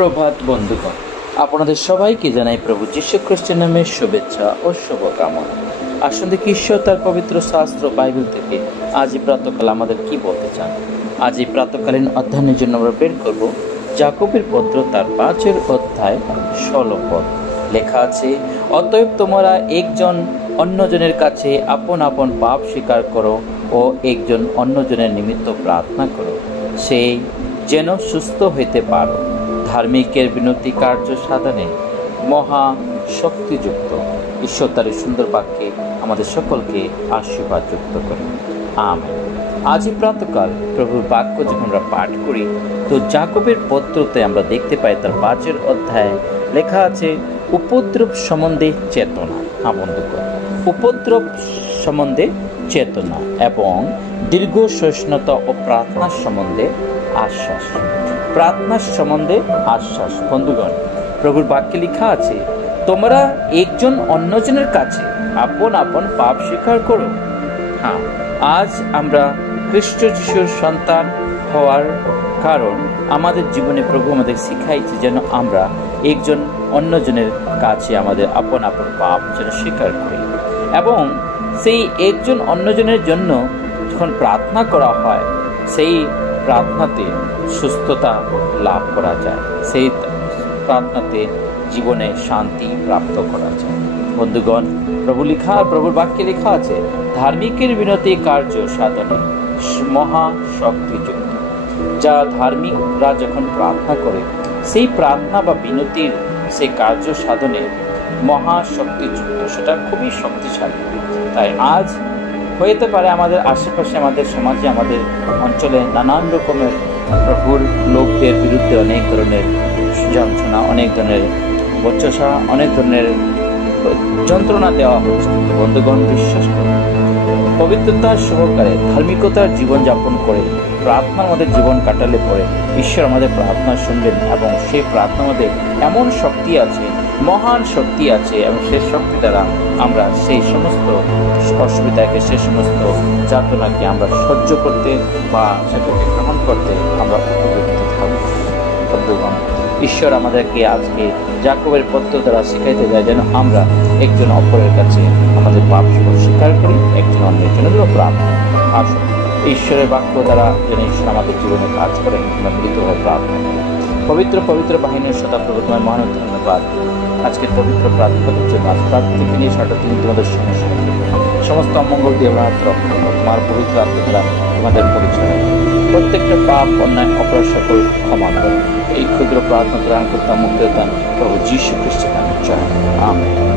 সুপ্রভাত বন্ধুগণ, আপনাদের সবাইকে জানাই প্রভু যীশু খ্রিস্টের নামে শুভেচ্ছা ও শুভকামনা। আসুন দেখি ঈশ্বর তার পবিত্র শাস্ত্র বাইবেল থেকে আজ প্রাতকাল আমাদের কি বলতে চান। আজ এই প্রাতকালীন অধ্যয়নের জন্য আমরা বের করব যাকবের পত্র তার 5 অধ্যায় 16 পদ। লেখা আছে, অতএব তোমরা একজন অন্যজনের কাছে আপন আপন পাপ স্বীকার করো ও একজন অন্যজনের নিমিত্ত প্রার্থনা করো, সেই যেন সুস্থ হইতে পারো। ধার্মিকের বিনতি কার্য সাধনে মহা শক্তিযুক্ত। ঈশ্বর তার সুন্দর বাক্যে আমাদের সকলকে আশীর্বাদ যুক্ত করে। আমেন। আজই প্রাতকাল প্রভুর বাক্য যখন আমরা পাঠ করি, তো যাকবের পত্রতে আমরা দেখতে পাই তার 5 অধ্যায়ে লেখা আছে উপদ্রব সম্বন্ধে চেতনা। বন্ধুগণ, উপদ্রব সম্বন্ধে চেতনা এবং দীর্ঘ সহিষ্ণুতা ও প্রার্থনার সম্বন্ধে আশ্বাস। প্রার্থনার সম্বন্ধে আশ্বাস। বন্ধুগণ, প্রভুর বাক্যে লেখা আছে, তোমরা একজন অন্যজনের কাছে আপন আপন পাপ স্বীকার করো। আজ আমরা খ্রিস্ট যিশুর সন্তান হওয়ার কারণ আমাদের জীবনে প্রভু আমাদের শিখাইছে যেন আমরা একজন অন্যজনের কাছে আমাদের আপন আপন পাপ যেন স্বীকার করি, এবং সেই একজন অন্যজনের জন্য যখন প্রার্থনা করা হয়, সেই প্রার্থনাতে সুস্থতা লাভ করা যায়, সেই প্রার্থনাতে জীবনে শান্তি প্রাপ্ত করা যায়। বন্ধুগণ, প্রভুর বাক্যে লেখা আছে, ধার্মিকের বিনতি কার্য সাধনে মহা শক্তিযুক্ত। যা ধার্মিকরা যখন প্রার্থনা করে, সেই প্রার্থনা বা বিনতির সেই কার্য সাধনে মহা শক্তিযুক্ত, সেটা খুবই শক্তিশালী। তাই আজ হইতে পারে আমাদের আশেপাশে, আমাদের সমাজে, আমাদের অঞ্চলে নানান রকমের প্রভুর লোকদের বিরুদ্ধে অনেক ধরনের যন্ত্রণা, অনেক ধরনের বচসা, অনেক ধরনের যন্ত্রণা দেওয়া হচ্ছে। বন্ধুগণ, বিশ্বাস করুন, পবিত্রতার সহকারে ধার্মিকতার জীবনযাপন করে প্রার্থনার মধ্যে জীবন কাটালে পরে ঈশ্বর আমাদের প্রার্থনা শুনবেন, এবং সেই প্রার্থনার মধ্যে এমন শক্তি আছে, মহান শক্তি আছে, এবং সেই শক্তি দ্বারা আমরা সেই সমস্ত অসুবিধাকে, সেই সমস্ত যাতনাকে আমরা সহ্য করতে বা সেটাকে গ্রহণ করতে আমরা উপযুক্ত থাকব। বন্ধুগণ, ঈশ্বর আমাদেরকে আজকে যাকবের পত্র দ্বারা শিখাইতে যায় যেন আমরা একজন অপরের কাছে আমাদের পাপ স্বীকার করি, একজন অন্যের জন্য প্রার্থনা। আসুন ঈশ্বরের বাক্য দ্বারা যেন ঈশ্বর আমাদের জীবনে কাজ করেন, আমরা মৃতভাবে প্রার্থনা করি। পবিত্র বাহিনীর সদাপ্রভু, তোমার মহান ধন্যবাদ আজকের পবিত্র প্রার্থনার জন্য। আজ প্রার্থনাকে নিয়ে সারাটা দিন তোমাদের সমস্যা, সমস্ত অমঙ্গল দিয়ে আমরা রক্ষা করো। তোমার পবিত্র আত্মা দ্বারা তোমাদের পরিচয়, প্রত্যেকটা পাপ, অন্যায়, অপরাধ সকল ক্ষমা করো। এই ক্ষুদ্র প্রার্থনা গ্রহণ করতাম মুক্তি দান প্রভু যীশু খ্রিস্টের নামে। জয়। আমেন।